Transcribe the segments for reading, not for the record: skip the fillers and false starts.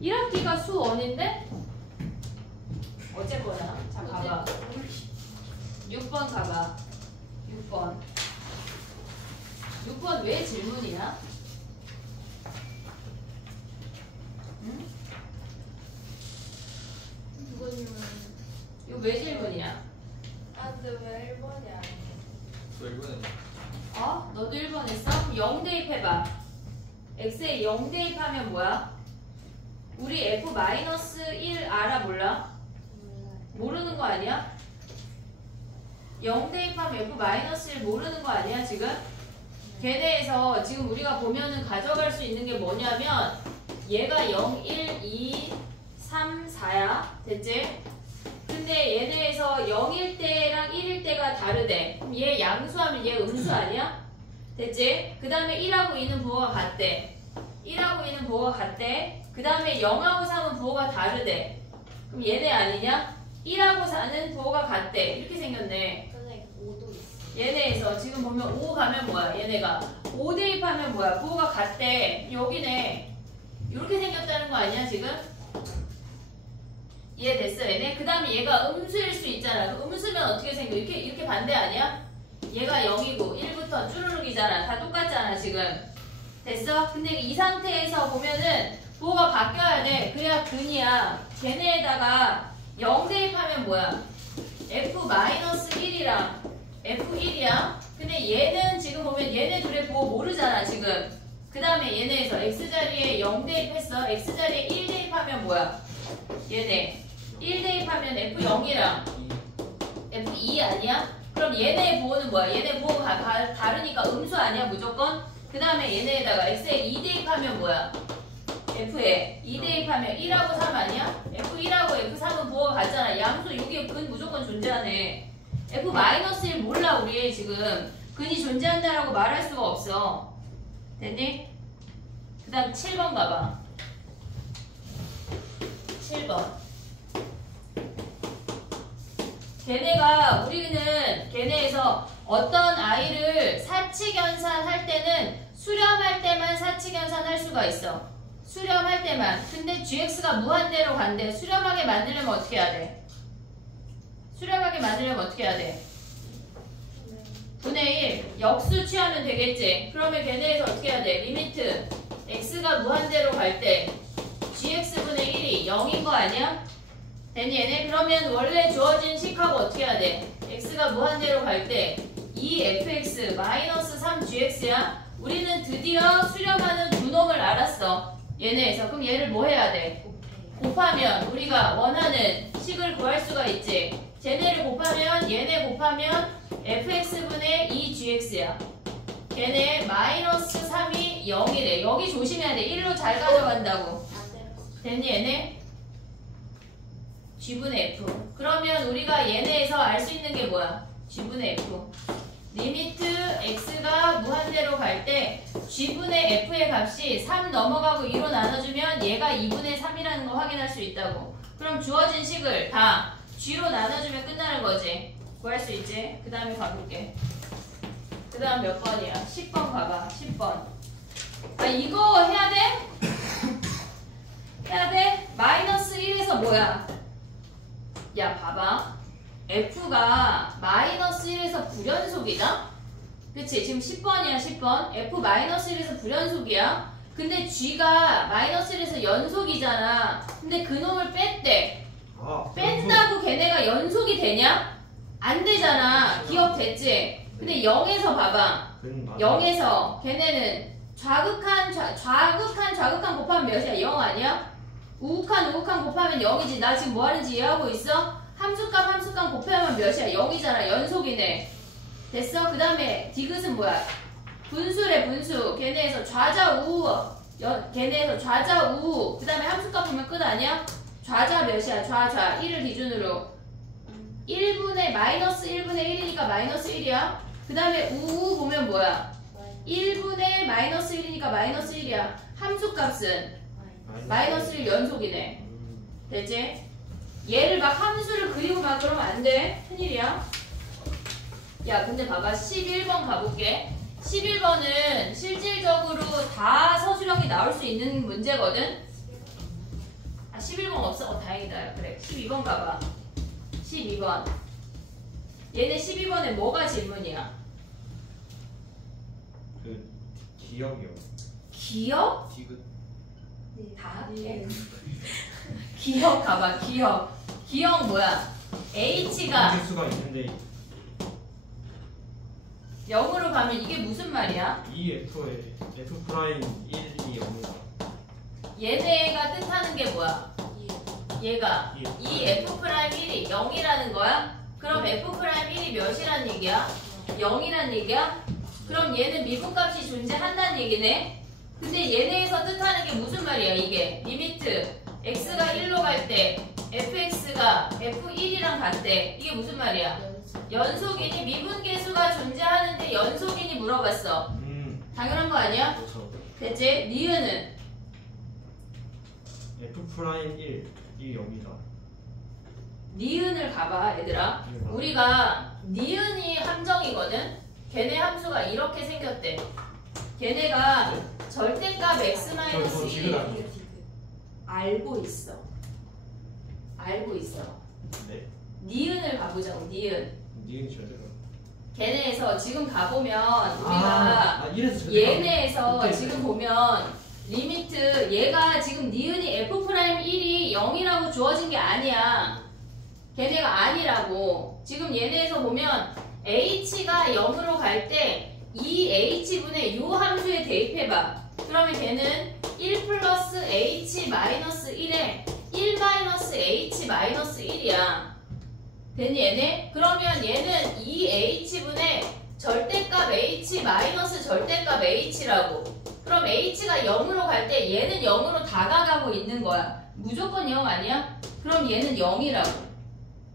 1학기가 수1인데? 어쨌거나. 자, 가봐. 6번 가봐. 6번. 6번 왜 질문이야? 응? 이거 왜 질문이야? 아, 근데 왜 1번이 아니야? 왜 이거는 너도 1번 했어? 0 대입해봐. x에 0 대입하면 뭐야? 우리 f-1 알아 몰라? 모르는 거 아니야? 0 대입하면 f-1 모르는 거 아니야 지금? 걔네에서 지금 우리가 보면은 가져갈 수 있는 게 뭐냐면 얘가 0, 1, 2, 3, 4야. 됐지? 근데 얘네에서 0일 때랑 1일 때가 다르대. 그럼 얘 양수하면 얘 음수 아니야? 됐지? 그 다음에 1하고 2는 부호가 같대. 1하고 2는 부호가 같대. 그 다음에 0하고 3은 부호가 다르대. 그럼 얘네 아니냐? 1하고 4는 부호가 같대. 이렇게 생겼네. 선생님, 5도 있어. 얘네에서 지금 보면 5 가면 뭐야? 얘네가 5 대입하면 뭐야? 부호가 같대. 여기네. 이렇게 생겼다는 거 아니야 지금? 이해됐어 얘네? 그 다음에 얘가 음수일 수 있잖아. 음수면 어떻게 생겨? 이렇게 반대 아니야? 얘가 0이고 1부터 쭈루룩이잖아. 다 똑같잖아 지금. 됐어? 근데 이 상태에서 보면은 부호가 바뀌어야 돼. 그래야 근이야. 걔네에다가 0 대입하면 뭐야? f-1이랑 f1이야. 근데 얘는 지금 보면 얘네 둘의 부호 모르잖아 지금. 그 다음에 얘네에서 x자리에 0 대입했어. x자리에 1 대입하면 뭐야? 얘네 1 대입하면 f0이랑 f2 아니야? 그럼 얘네의 부호는 뭐야? 얘네 부호가 다르니까 음수 아니야 무조건? 그 다음에 얘네에다가 x에 2 대입하면 뭐야? f에 2 대입하면 1하고 3 아니야? f1하고 f3은 부호가 같잖아. 양수 6이 근 무조건 존재하네. f-1 몰라 우리 지금. 근이 존재한다라고 말할 수가 없어. 됐니? 그 다음 7번 가봐. 7번. 우리는 걔네에서 어떤 아이를 사칙연산 할 때는 수렴할 때만 사칙연산 할 수가 있어. 수렴할 때만. 근데 gx가 무한대로 간대. 수렴하게 만들려면 어떻게 해야 돼? 수렴하게 만들려면 어떻게 해야 돼? 분의 1 역수 취하면 되겠지. 그러면 걔네에서 어떻게 해야 돼? 리미트 x가 무한대로 갈 때 gx분의 1이 0인 거 아니야? 됐니 얘네? 그러면 원래 주어진 식하고 어떻게 해야 돼? x가 무한대로 갈 때 2fx 마이너스 3gx야. 우리는 드디어 수렴하는 두 놈을 알았어. 얘네에서. 그럼 얘를 뭐 해야 돼? 곱하면 우리가 원하는 식을 구할 수가 있지. 쟤네를 곱하면 얘네 곱하면 fx분의 2gx야. 걔네 마이너스 3이 0이래. 여기 조심해야 돼. 1로 잘 가져간다고. 됐니 얘네? g분의 f. 그러면 우리가 얘네에서 알 수 있는 게 뭐야? g분의 f. 리미트 x가 무한대로 갈 때 g분의 f의 값이 3 넘어가고 2로 나눠주면 얘가 2분의 3이라는 거 확인할 수 있다고. 그럼 주어진 식을 다 g로 나눠주면 끝나는 거지. 구할 수 있지? 그 다음에 가볼게. 그 다음 몇 번이야? 10번 가봐. 10번. 아 이거 해야 돼? 해야 돼? 마이너스 1에서 뭐야? 야 봐봐. f가 마이너스 1에서 불연속이다? 그치? 지금 10번이야 10번. f-1에서 불연속이야. 근데 g가 마이너스 1에서 연속이잖아. 근데 그놈을 뺐대. 뺀다고 걔네가 연속이 되냐? 안 되잖아. 기억됐지? 근데 0에서 봐봐. 0에서 걔네는 좌극한 곱하면 몇이야? 0 아니야? 우극한 곱하면 0이지. 나 지금 뭐 하는지 이해하고 있어? 함수값 곱하면 몇이야? 0이잖아. 연속이네. 됐어? 그 다음에 디귿은 뭐야? 분수래 분수. 걔네에서 좌좌우. 걔네에서 좌좌우. 그 다음에 함수값 보면 끝 아니야? 좌좌 몇이야? 좌좌 1을 기준으로 1분의 마이너스 1분의 1이니까 마이너스 1이야. 그 다음에 우 보면 뭐야? 1분의 마이너스 1이니까 마이너스 1이야. 함수값은 마이너스 1 연속이네. 됐지? 얘를 막 함수를 그리고 막 그러면 안 돼. 큰일이야. 야 근데 봐봐 11번 가볼게. 11번은 실질적으로 다 서술형이 나올 수 있는 문제거든. 아 11번 없어? 다행이다. 그래 12번 가봐. 12번 얘네 12번에 뭐가 질문이야? 그 기억이요. 기억? 디귿. 다? 기억 가봐. 기억 뭐야? H가 수가 있는데 0으로 가면 이게 무슨 말이야? 이 F에 F 프라임 1이 0이다. 얘네가 뜻하는 게 뭐야? 얘가 이 F'1이 0이라는 거야? 그럼 F'1이 몇이란 얘기야? 0이란 얘기야? 그럼 얘는 미분값이 존재한다는 얘기네? 근데 얘네에서 뜻하는 게 무슨 말이야 이게? 리미트 x가 1로 갈 때 fx가 f1이랑 같대. 이게 무슨 말이야? 연속이니 미분계수가 존재하는데 연속이니 물어봤어. 당연한 거 아니야? 그렇죠. 됐지? 니은은? F 프라임 1 이 0이다. 니은을 가봐 얘들아. 우리가 니은이 함정이거든? 걔네 함수가 이렇게 생겼대. 걔네가 절대값 x-1 알고 있어. 알고 있어. 네. 니은을 가보자고. 니은. 니은 절대로. 걔네에서 지금 가보면 우리가 얘네에서 지금 보면 리미트 얘가 지금 니은이 f'1이 0이라고 주어진 게 아니야. 걔네가 아니라고. 지금 얘네에서 보면 h가 0으로 갈 때 이 h분의 요 함수에 대입해봐. 그러면 걔는 1 플러스 h 마이너스 1에 1 마이너스 h 마이너스 1이야. 됐니 얘네? 그러면 얘는 이 h분의 절대값 h 마이너스 절대값 h라고. 그럼 h가 0으로 갈 때 얘는 0으로 다가가고 있는 거야. 무조건 0 아니야? 그럼 얘는 0이라고.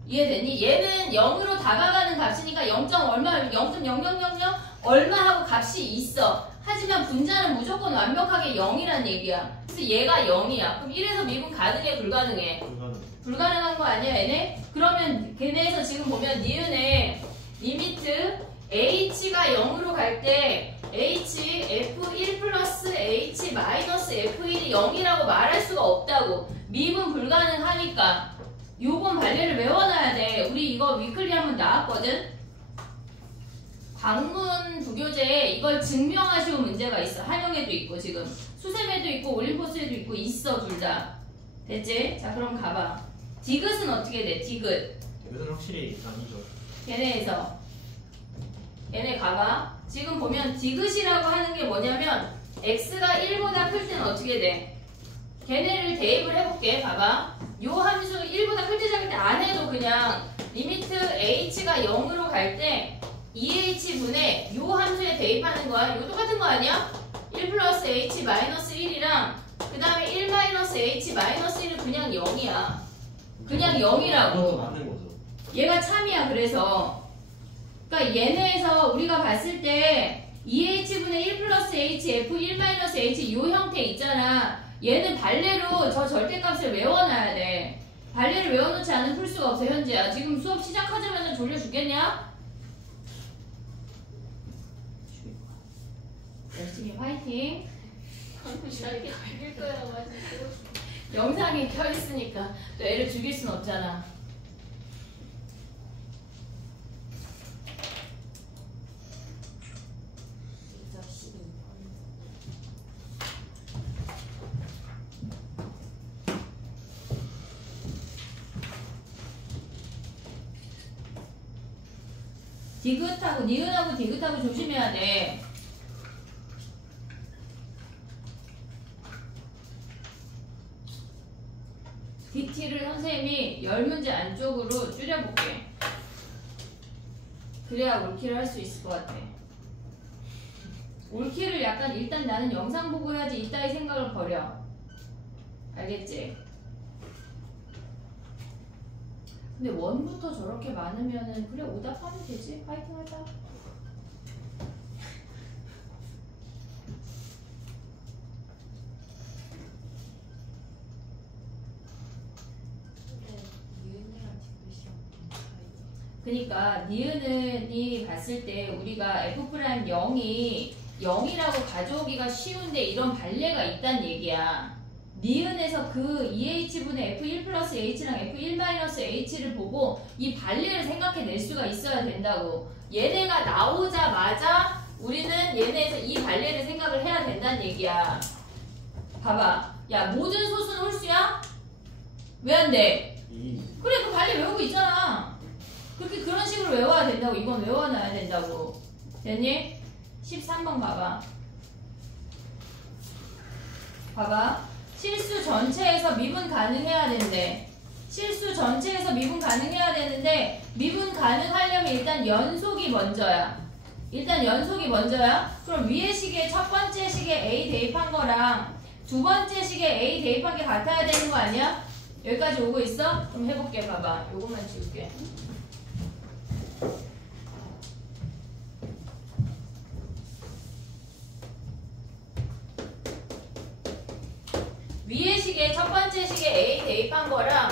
이해됐니? 얘는 0으로 다가가는 값이니까 0. 얼마, 0.0000 얼마 하고 값이 있어. 하지만 분자는 무조건 완벽하게 0이란 얘기야. 그래서 얘가 0이야. 그럼 1에서 미분 가능해? 불가능해? 불가능한 거 아니야 얘네? 그러면 걔네에서 지금 보면 니은에 리미트 h가 0으로 갈 때 h f1 플러스 h 마이너스 f1이 0이라고 말할 수가 없다고. 미분 불가능하니까 요건 발레를 외워놔야 돼. 우리 이거 위클리 한번 나왔거든? 광문 부교재에 이걸 증명하시온 문제가 있어. 한영에도 있고 지금 수셈에도 있고 올림포스에도 있고 있어. 둘 다. 됐지? 자 그럼 가봐. 디귿은 어떻게 돼? 디귿. 이것은 확실히 아니죠. 걔네에서 얘네 가봐. 지금 보면 디귿이라고 하는 게 뭐냐면 x가 1보다 클 때는 어떻게 돼? 걔네를 대입을 해볼게. 봐봐. 요 함수 1보다 클 때 작을 때 안 해도 그냥 리미트 h가 0으로 갈 때 2h분의 요 함수에 대입하는 거야. 이거 똑같은 거 아니야? 1 플러스 h 마이너스 1이랑 그 다음에 1 마이너스 h 마이너스 1은 그냥 0이야. 그냥 0이라고. 그것도 맞는 거죠. 얘가 참이야. 그래서 그러니까 얘네에서 우리가 봤을 때 2h분의 1 플러스 h f 1 마이너스 h 요 형태 있잖아. 얘는 발레로 저 절대값을 외워놔야 돼. 발레를 외워놓지 않으면 풀 수가 없어. 현재야. 지금 수업 시작하자마자 졸려 죽겠냐? 열심히 화이팅. 죽일 거야 맞아. 영상이 켜있으니까 또 애를 죽일 순 없잖아. 디귿하고 니은하고 디귿하고 조심해야 돼. DT를 선생님이 10문제 안쪽으로 줄여볼게. 그래야 올킬을 할 수 있을 것 같아. 올킬을 약간 일단 나는 영상 보고 해야지 이따위 생각을 버려. 알겠지? 근데 원부터 저렇게 많으면은 그래 오답하면 되지. 파이팅 하자. 그러니까 니은이 봤을 때 우리가 F'0이 0이라고 가져오기가 쉬운데 이런 발레가 있다는 얘기야. 니은에서 그 EH분의 F1 플러스 H랑 F1 마이너스 H를 보고 이 발레를 생각해낼 수가 있어야 된다고. 얘네가 나오자마자 우리는 얘네에서 이 발레를 생각을 해야 된다는 얘기야. 봐봐. 야, 모든 소수는 홀수야? 왜 안 돼? 2. 그래, 그 발레 외우고 있잖아. 그렇게 그런 식으로 외워야 된다고. 이건 외워놔야 된다고. 됐니? 13번 봐봐. 봐봐. 실수 전체에서 미분 가능해야 된대. 실수 전체에서 미분 가능해야 되는데 미분 가능하려면 일단 연속이 먼저야. 일단 연속이 먼저야. 그럼 위의 식에 첫 번째 식에 A 대입한 거랑 두 번째 식에 A 대입한 게 같아야 되는 거 아니야? 여기까지 오고 있어? 그럼 해볼게. 봐봐. 요것만 지울게. 위의 식에 첫 번째 식에 A 대입한 거랑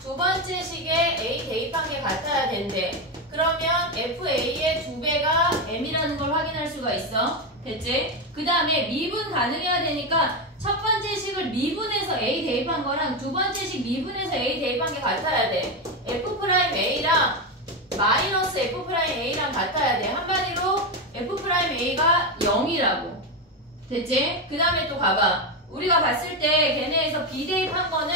두 번째 식에 A 대입한 게 같아야 된대. 그러면 FA의 2배가 M이라는 걸 확인할 수가 있어. 됐지? 그 다음에 미분 가능해야 되니까 첫 번째 식을 미분해서 A 대입한 거랑 두 번째 식 미분해서 A 대입한 게 같아야 돼. F'A랑 마이너스 F'A랑 같아야 돼. 한마디로 F'A가 0이라고. 됐지? 그 다음에 또 가봐. 우리가 봤을 때 걔네에서 B 대입한 거는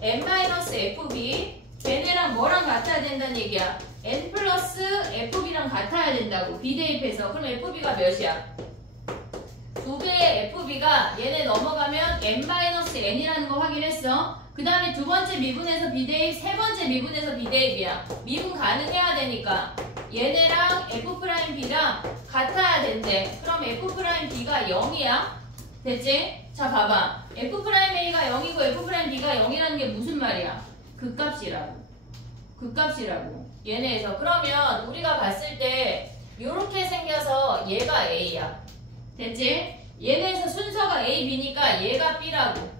N-FB 걔네랑 뭐랑 같아야 된다는 얘기야. N 플러스 FB랑 같아야 된다고. B 대입해서. 그럼 FB가 몇이야? 2배의 FB가 얘네 넘어가면 N-N이라는 거 확인했어. 그 다음에 두 번째 미분에서 B 대입, 세 번째 미분에서 B 대입이야. 미분 가능해야 되니까 얘네랑 F'B랑 같아야 된대. 그럼 F'B가 0이야. 됐지? 자, 봐봐. F'A가 0이고 F'B가 0이라는 게 무슨 말이야? 극값이라고. 극값이라고. 얘네에서. 그러면 우리가 봤을 때 요렇게 생겨서 얘가 A야. 됐지? 얘네에서 순서가 A, B니까 얘가 B라고.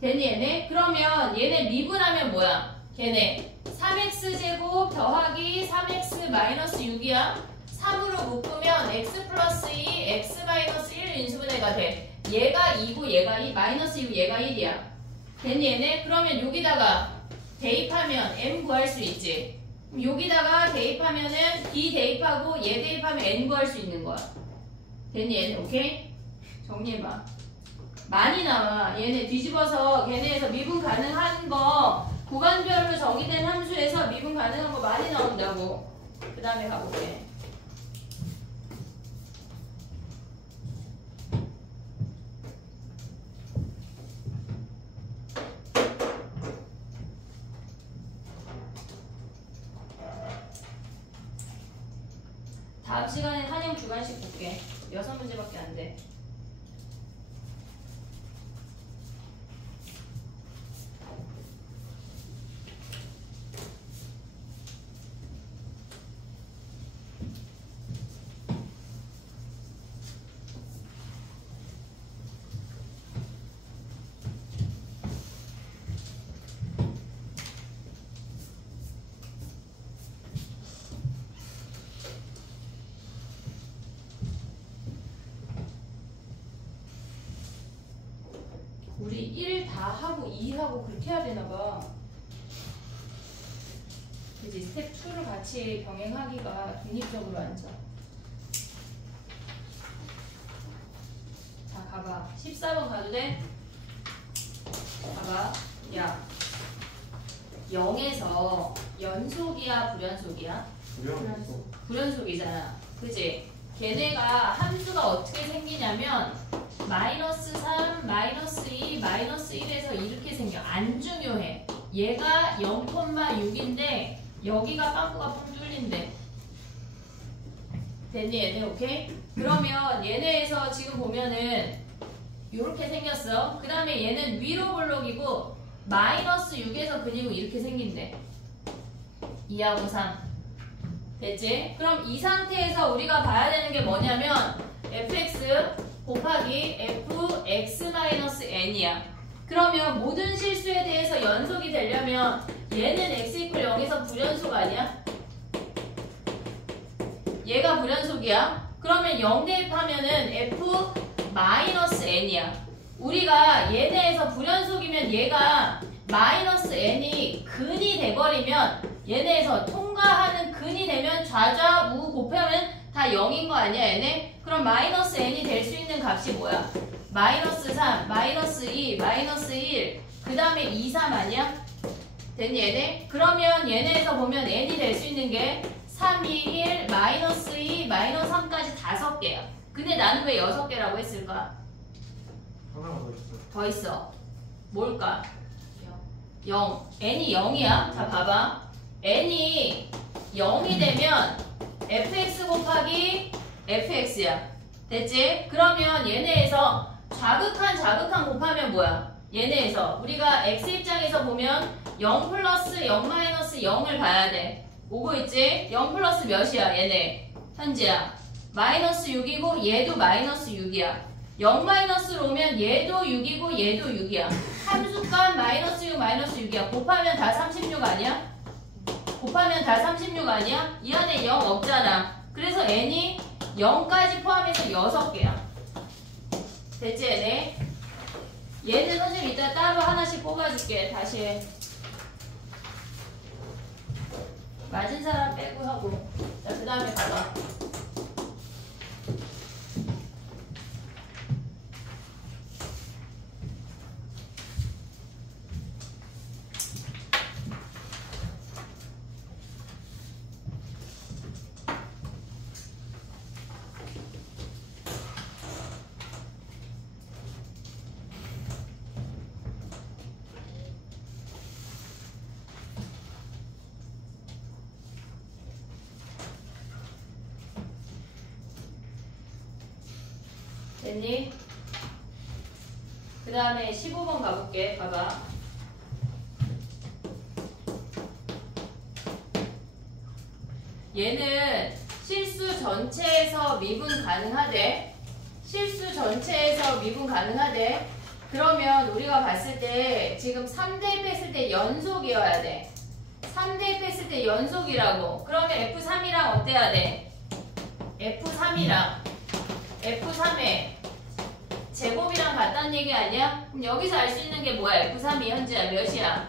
됐니 얘네? 그러면 얘네 미분하면 뭐야? 걔네 3x제곱 더하기 3x 마이너스 6이야. 3으로 묶으면 x 플러스 2, x 마이너스 1 인수분해가 돼. 얘가 2고 얘가 2, 마이너스 2고 얘가 1이야. 됐니 얘네? 그러면 여기다가 대입하면 m 구할 수 있지. 그럼 여기다가 대입하면은 b 대입하고 얘 대입하면 n 구할 수 있는 거야. 됐니 얘네? 오케이? 정리해봐. 많이 나와. 얘네 뒤집어서 걔네에서 미분 가능한 거 구간별로 정의된 함수에서 미분 가능한 거 많이 나온다고. 그 다음에 가볼게. 다음 시간엔 한영 주간식 볼게. 6문제밖에 안 돼. 우리 1 다 하고 2 하고 그렇게 해야 되나봐. 그치? 스텝 2를 같이 병행하기가 독립적으로 앉아. 자, 가봐. 14번 가도 돼? 봐봐. 야, 0에서 연속이야 불연속이야? 불연속이잖아. 그치? 걔네가 함수가 어떻게 생기냐면 마이너스 3, 마이너스 2, 마이너스 1에서 이렇게 생겨. 안 중요해. 얘가 0,6인데 여기가 빵꾸가 뻥 뚫린대. 됐니 얘네? 오케이? 그러면 얘네에서 지금 보면은 이렇게 생겼어. 그 다음에 얘는 위로 볼록이고 마이너스 6에서 근이고 이렇게 생긴대. 2하고 3. 됐지? 그럼 이 상태에서 우리가 봐야 되는 게 뭐냐면 fx 곱하기 fx-n이야. 그러면 모든 실수에 대해서 연속이 되려면 얘는 x = 0에서 불연속 아니야? 얘가 불연속이야. 그러면 0 대입하면은 F-N이야. 우리가 얘네에서 불연속이면 얘가 -N이 근이 돼버리면 얘네에서 통과하는 근이 되면 좌좌우 곱하면 다 0인 거 아니야 얘네? 그럼 -N이 될 수 있는 값이 뭐야? -3, -2, -1 그 다음에 2, 3 아니야? 됐니 얘네? 그러면 얘네에서 보면 n이 될 수 있는 게 3, 2, 1, -2, -3까지 5개야. 근데 나는 왜 6개라고 했을까? 하나가 더 있어. 더 있어. 뭘까? 0. n이 0이야. 자 봐봐. n이 0이 되면 fx 곱하기 fx야. 됐지? 그러면 얘네에서 자극한 곱하면 뭐야? 얘네에서 우리가 x 입장에서 보면 0 플러스 0 마이너스 0을 봐야 돼. 오고 있지? 0 플러스 몇이야 얘네? 현지야. 마이너스 6이고 얘도 마이너스 6이야. 0 마이너스로 오면 얘도 6이고 얘도 6이야. 함수값 마이너스 6 마이너스 6이야. 곱하면 다 36 아니야? 곱하면 다 36 아니야? 이 안에 0 없잖아. 그래서 n이 0까지 포함해서 6개야. 됐지 얘네? 얘는 선생님 이따 따로 하나씩 뽑아줄게. 다시 해. 맞은 사람 빼고 하고. 자, 그 다음에 가봐. 됐니? 그 다음에 15번 가볼게. 봐봐. 얘는 실수 전체에서 미분 가능하대. 실수 전체에서 미분 가능하대. 그러면 우리가 봤을 때 지금 3대입 했을 때 연속이어야 돼. 3대입 했을 때 연속이라고. 그러면 F3이랑 어때야 돼? F3이랑 F3의 제곱이랑 같다는 얘기 아니야? 그럼 여기서 알 수 있는 게 뭐야? F3이 현재야 몇이야?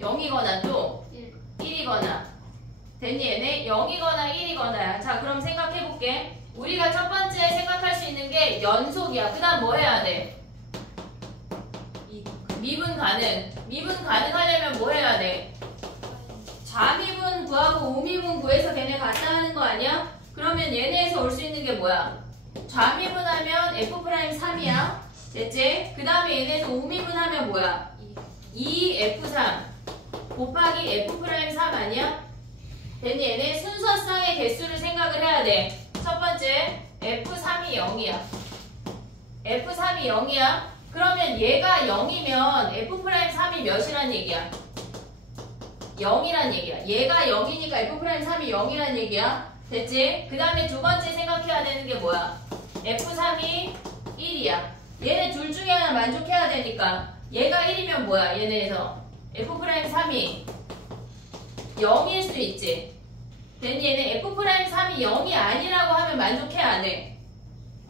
0이거나 또 1이거나. 됐니 얘네? 0이거나 1이거나야. 자 그럼 생각해볼게. 우리가 첫 번째 생각할 수 있는 게 연속이야. 그 다음 뭐 해야 돼? 미분 가능. 미분 가능하려면 뭐 해야 돼? 좌미분 구하고 우미분 구해서 걔네 같다 하는 거 아니야? 그러면 얘네에서 올 수 있는 게 뭐야? 좌미분하면 F'3이야. 됐지? 그 다음에 얘네에서 우미분하면 뭐야? 2F3 곱하기 F'3 아니야? 됐니? 얘네 순서상의 개수를 생각을 해야 돼. 첫 번째 F3이 0이야. F3이 0이야. 그러면 얘가 0이면 F'3이 몇이란 얘기야? 0이란 얘기야. 얘가 0이니까 F'3이 0이란 얘기야. 됐지? 그 다음에 두 번째 생각해야 되는 게 뭐야? F3이 1이야. 얘네 둘 중에 하나 만족해야 되니까 얘가 1이면 뭐야? 얘네에서 F'3이 0일 수 있지. 됐니? 얘네 F'3이 0이 아니라고 하면 만족해 안 해?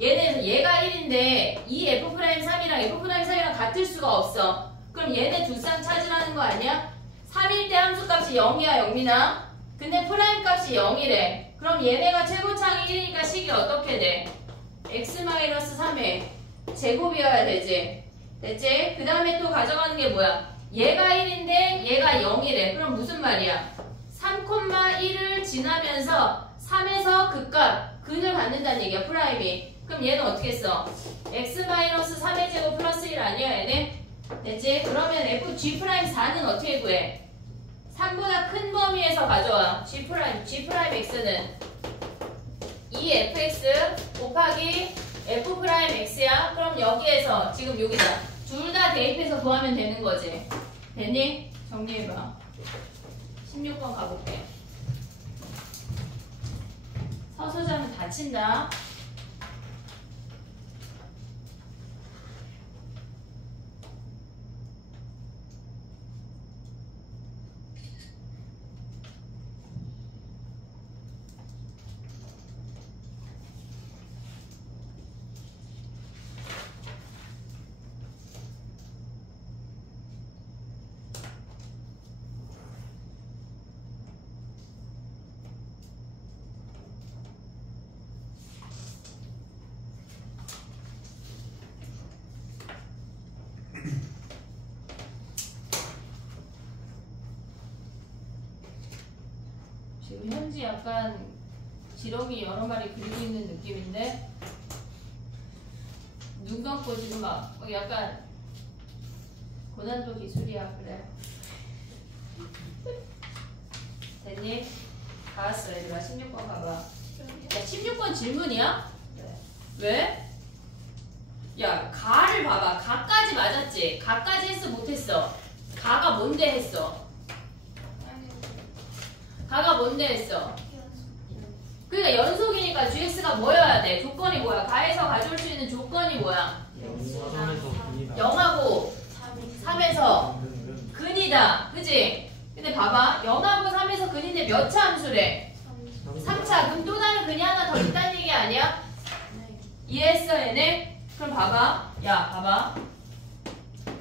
얘네에서 얘가 1인데 이 F'3이랑 F'3이랑 같을 수가 없어. 그럼 얘네 두 쌍 찾으라는 거 아니야? 3일 때 함수값이 0이야 영민아. 근데 프라임 값이 0이래. 그럼 얘네가 최고창이 1이니까 식이 어떻게 돼? x-3의 제곱이어야 되지. 됐지? 그 다음에 또 가져가는 게 뭐야? 얘가 1인데 얘가 0이래. 그럼 무슨 말이야? 3,1을 지나면서 3에서 극값, 근을 갖는다는 얘기야. 프라임이. 그럼 얘는 어떻게 써? x-3의 제곱 플러스 1 아니야 얘네? 됐지? 그러면 G'4는 어떻게 구해? 3보다 큰 범위에서 가져와. G'X는 2fx 곱하기 f'x야. 그럼 여기에서 지금 여기다 둘 다 대입해서 구하면 되는 거지. 됐니? 정리해봐. 16번 가볼게. 서수자는 다친다. 왠지 약간 지렁이 여러 마리 그리고 있는 느낌인데 눈 감고 지금 막 약간 고난도 기술이야. 그래. 됐니? 다 왔어 얘들아. 16번 가봐. 야 16번 질문이야? 네. 왜? 야 가를 봐봐. 가까지 맞았지? 가까지 했어 못했어? 가가 뭔데 했어? 가가 뭔데 했어? 그러니까 연속이니까 GX가 뭐여야 돼? 조건이 뭐야? 가에서 가져올 수 있는 조건이 뭐야? 0하고 3에서 근이다. 그치? 근데 봐봐. 0하고 3에서 근인데 몇 차 함수래? 3차. 그럼 또 다른 근이 하나 더 있다는 얘기 아니야? 이해했어 얘네? 그럼 봐봐. 야 봐봐.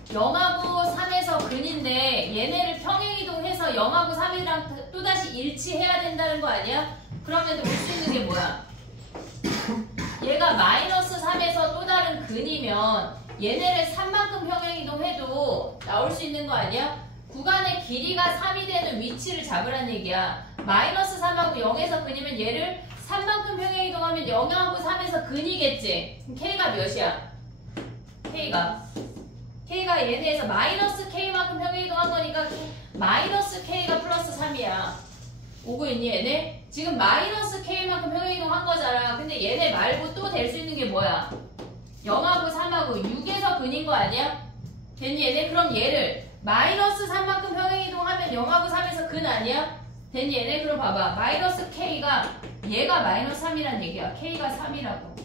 0하고 3에서 근인데 얘네를 평행이동해서 0하고 3이랑 또다시 일치해야 된다는 거 아니야? 그러면 올 수 있는 게 뭐야? 얘가 마이너스 3에서 또 다른 근이면 얘네를 3만큼 평행이동해도 나올 수 있는 거 아니야? 구간의 길이가 3이 되는 위치를 잡으란 얘기야. 마이너스 3하고 0에서 근이면 얘를 3만큼 평행이동하면 0하고 3에서 근이겠지? 그럼 K가 몇이야? K가 얘네에서 마이너스 K만큼 평행이동한 거니까 마이너스 K가 플러스 3이야. 오고 있니 얘네? 지금 마이너스 K만큼 평행이동한 거잖아. 근데 얘네 말고 또 될 수 있는 게 뭐야? 0하고 3하고 6에서 근인 거 아니야? 됐니 얘네? 그럼 얘를 마이너스 3만큼 평행이동하면 0하고 3에서 근 아니야? 됐니 얘네? 그럼 봐봐. 마이너스 K가 얘가 마이너스 3이란 얘기야. K가 3이라고.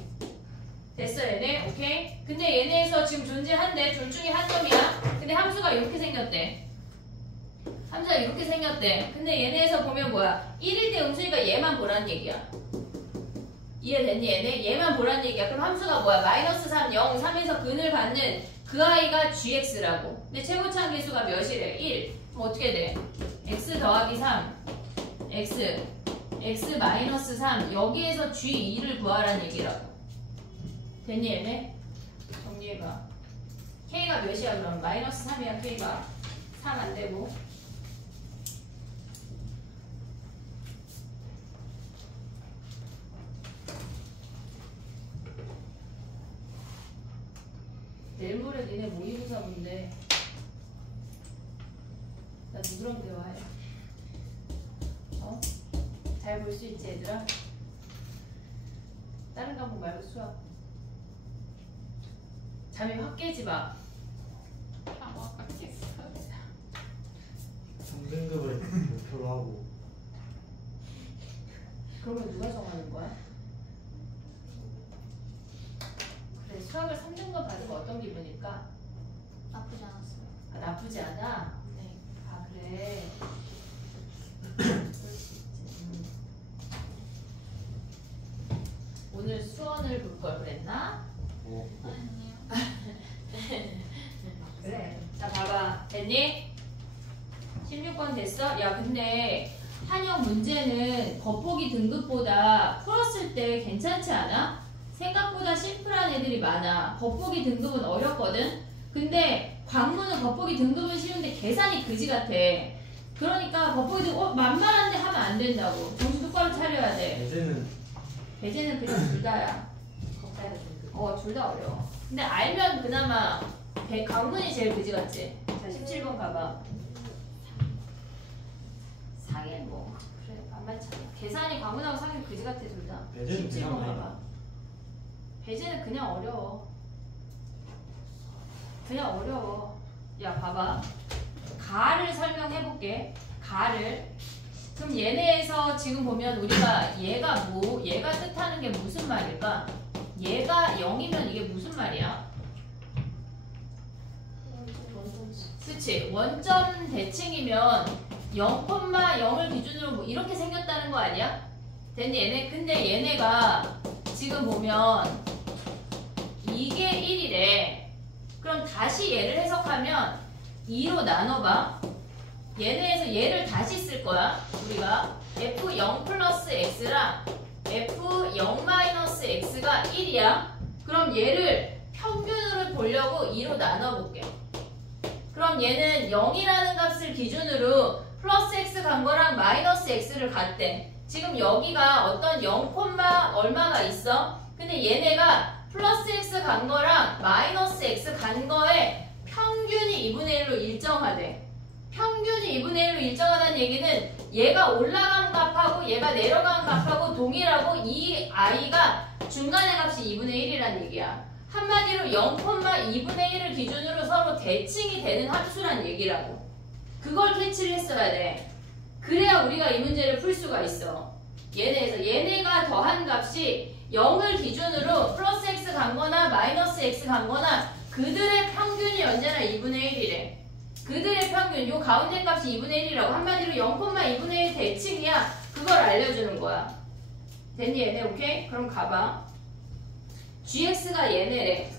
됐어 얘네? 오케이? 근데 얘네에서 지금 존재한대. 둘 중에 한 점이야. 근데 함수가 이렇게 생겼대. 함수가 이렇게 생겼대. 근데 얘네에서 보면 뭐야? 1일 때 음수니까 얘만 보란 얘기야. 이해됐니 얘네? 얘만 보란 얘기야. 그럼 함수가 뭐야? 마이너스 3, 0, 3에서 근을 받는 그 아이가 gx라고. 근데 최고차항 계수가 몇이래? 1. 그럼 어떻게 돼? x 더하기 3 x 마이너스 3 여기에서 g2를 구하란 얘기라고. 됐니 얘네? 정리해봐. k가 몇이야 그럼? 마이너스 3이야 k가. 3 안되고. 내일 모레 니네 모의고사 본대. 나 누구랑 대화해? 어? 잘 볼 수 있지 얘들아? 다른 과목 말고 수학. 잠이 확 깨지 마. 아, 깎였어. 3등급을 목표로 하고 그러면 누가 정하는 거야? 그래 수학을 3등급 받으면 어떤 기분일까? 나쁘지 않았어요. 아, 나쁘지 않아? 네. 아 그래. 그럴 수 있지. 오늘 수원을 볼 걸 그랬나? 아니요. 그래. 자 봐봐. 됐니? 16번 됐어? 야 근데 한영 문제는 겉보기 등급보다 풀었을 때 괜찮지 않아? 생각보다 심플한 애들이 많아. 겉보기 등급은 어렵거든? 근데 광문은 겉보기 등급은 쉬운데 계산이 그지 같아. 그러니까 겉보기 등급 만만한데 하면 안 된다고. 정신 똑바로 차려야 돼. 배제는 그냥 둘 다야. 둘 다 어려워. 근데 알면 그나마 광문이 제일 그지 같지? 자 17번 가봐. 상해 뭐 그래 만만찮아. 계산이 광문하고 상해 그지 같아 둘 다. 배제는 17번 그냥 가봐. 배제는 그냥 어려워. 그냥 어려워. 야 봐봐. 가를 설명해볼게. 가를. 그럼 얘네에서 지금 보면 우리가 얘가 뜻하는 게 무슨 말일까? 얘가 0이면 이게 무슨 말이야? 그치? 원점 대칭이면 0,0을 기준으로 뭐 이렇게 생겼다는 거 아니야? 됐니 얘네? 근데 얘네가 지금 보면 이게 1이래. 그럼 다시 얘를 해석하면 2로 나눠봐. 얘네에서 얘를 다시 쓸 거야. 우리가 f0 플러스 x랑 f0 마이너스 x가 1이야. 그럼 얘를 평균으로 보려고 2로 나눠볼게. 그럼 얘는 0이라는 값을 기준으로 플러스 x 간 거랑 마이너스 x를 갔대. 지금 여기가 어떤 0, 얼마가 있어? 근데 얘네가 플러스 x 간 거랑 마이너스 x 간 거에 평균이 2분의 1로 일정하대. 평균이 2분의 1로 일정하다는 얘기는 얘가 올라간 값하고 얘가 내려간 값하고 동일하고 이 i가 중간의 값이 2분의 1이란 얘기야. 한마디로 0,2분의 1을 기준으로 서로 대칭이 되는 함수란 얘기라고. 그걸 캐치를 했어야 돼. 그래야 우리가 이 문제를 풀 수가 있어. 얘네가 더한 값이 0을 기준으로 플러스 x 간 거나 마이너스 x 간 거나 그들의 평균이 언제나 2분의 1이래. 그들의 평균, 요 가운데 값이 2분의 1이라고. 한마디로 0,2분의 1 대칭이야. 그걸 알려주는 거야. 됐니 얘네? 오케이? 그럼 가봐. gx가 얘네래.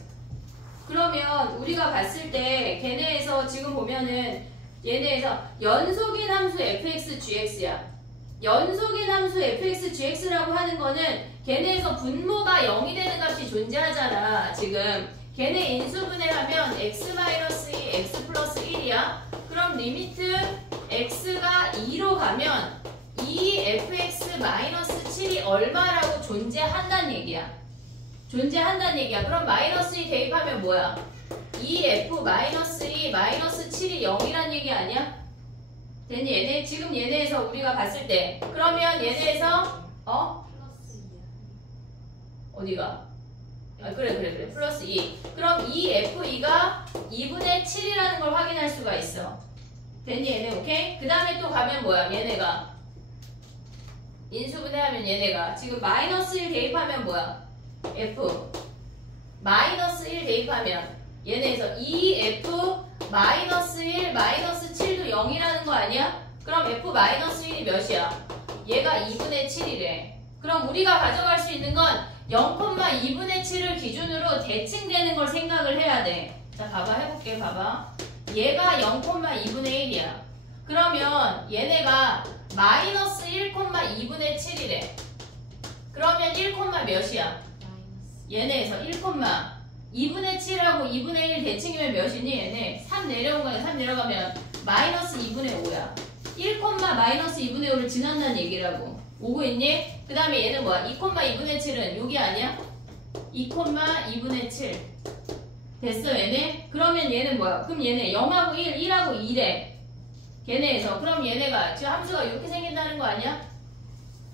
그러면 우리가 봤을 때 걔네에서 지금 보면은 얘네에서 연속인 함수 fx, gx야. 연속인 함수 fx, gx라고 하는 거는 걔네에서 분모가 0이 되는 값이 존재하잖아. 지금 걔네 인수분해하면 x-2, x 플러스 1이야. 그럼 리미트 x가 2로 가면 2fx-7이 얼마라고 존재한다는 얘기야. 존재한다는 얘기야. 그럼 마이너스 2 대입하면 뭐야? 2f-2 마이너스 7이 0이란 얘기 아니야? 됐니? 얘네 지금 얘네에서 우리가 봤을 때 그러면 얘네에서 플러스 2야. 어디가? 그래 플러스 2. 그럼 2f2가 2분의 7이라는 걸 확인할 수가 있어. 됐니 얘네? 오케이? 그 다음에 또 가면 뭐야? 얘네가 인수분해하면 얘네가 지금 마이너스 1 대입하면 뭐야? f 마이너스 1 대입하면 얘네에서 2f 마이너스 1 마이너스 7도 0이라는 거 아니야? 그럼 f 마이너스 1이 몇이야? 얘가 2분의 7이래. 그럼 우리가 가져갈 수 있는 건 0,2분의 7을 기준으로 대칭되는 걸 생각을 해야 돼. 자, 봐봐. 해볼게. 봐봐. 얘가 0,2분의 1이야. 그러면 얘네가 마이너스 1,2분의 7이래. 그러면 1, 몇이야? 얘네에서 1,2분의 7하고 2분의 1 대칭이면 몇이니? 얘네 3 내려온 거야. 3 내려가면 마이너스 2분의 5야. 1, 마이너스 2분의 5를 지난다는 얘기라고. 오고 있니? 그 다음에 얘는 뭐야? 2,2분의 7은 여기 아니야? 2,2분의 7 됐어 얘네? 그러면 얘는 뭐야? 그럼 얘네 0하고 1, 1하고 2래. 걔네에서 그럼 얘네가 지금 함수가 이렇게 생긴다는 거 아니야?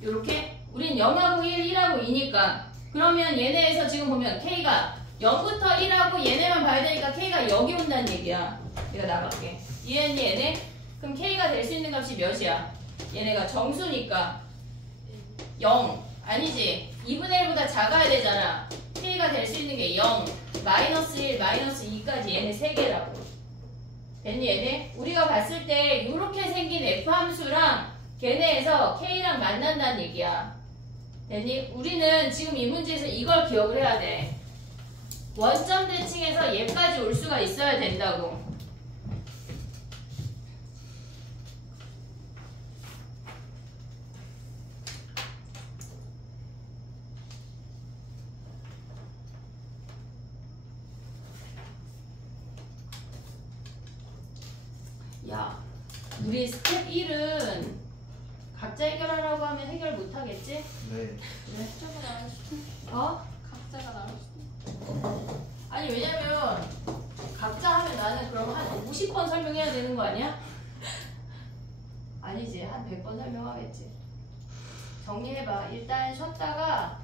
요렇게? 우린 0하고 1, 1하고 2니까 그러면 얘네에서 지금 보면 K가 0부터 1하고 얘네만 봐야 되니까 K가 여기 온다는 얘기야. 내가 나갈게. 이해했니 얘네? 그럼 K가 될 수 있는 값이 몇이야? 얘네가 정수니까 0 아니지 2분의 1보다 작아야 되잖아. K가 될 수 있는 게 0, 마이너스 1, 마이너스 2까지 얘네 3개라고. 됐니 얘네? 우리가 봤을 때 이렇게 생긴 F 함수랑 걔네에서 K랑 만난다는 얘기야. 됐니? 우리는 지금 이 문제에서 이걸 기억을 해야 돼. 원점 대칭에서 얘까지 올 수가 있어야 된다고. 야, 우리 스텝 1은 각자 해결하라고 하면 해결 못하겠지? 네. 그래? 각자가 나올 수도. 각자가 나올 수도. 아니 왜냐면 각자 하면 나는 그럼 한 50번 설명해야 되는 거 아니야? 아니지, 한 100번 설명하겠지. 정리해봐. 일단 쉬었다가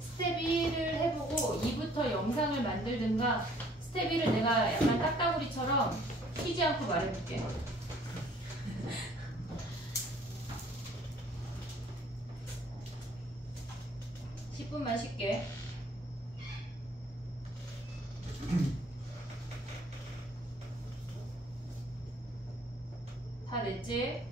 스텝 1을 해보고 2부터 영상을 만들든가. 스텝 1을 내가 약간 딱따구리처럼 튀지 않고 말해볼게. 분만 쉴게. 다 됐지?